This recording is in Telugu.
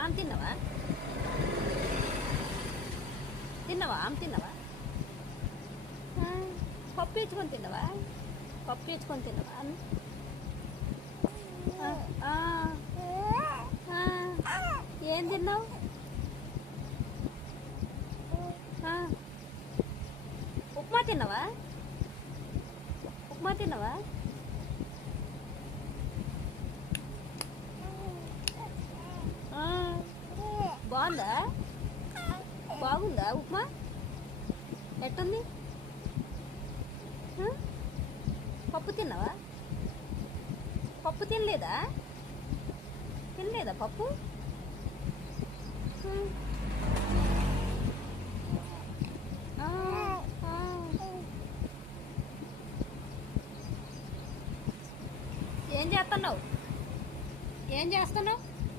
ఆమె తిన్నావా? తిన్నావా? ఆమె తిన్నావా? పప్పు ఇచ్చుకొని తిన్నావా? పప్పు ఇచ్చుకొని తిన్నావా? ఏం తిన్నావు? ఉప్మా తిన్నావా? ఉప్మా తిన్నావా? బాగుందా? బాగుందా ఉప్మా? ఎట్టుంది? పప్పు తిన్నావా? పప్పు తినలేదా? తినలేదా పప్పు? ఏం చేస్తున్నావు? ఏం చేస్తున్నావు?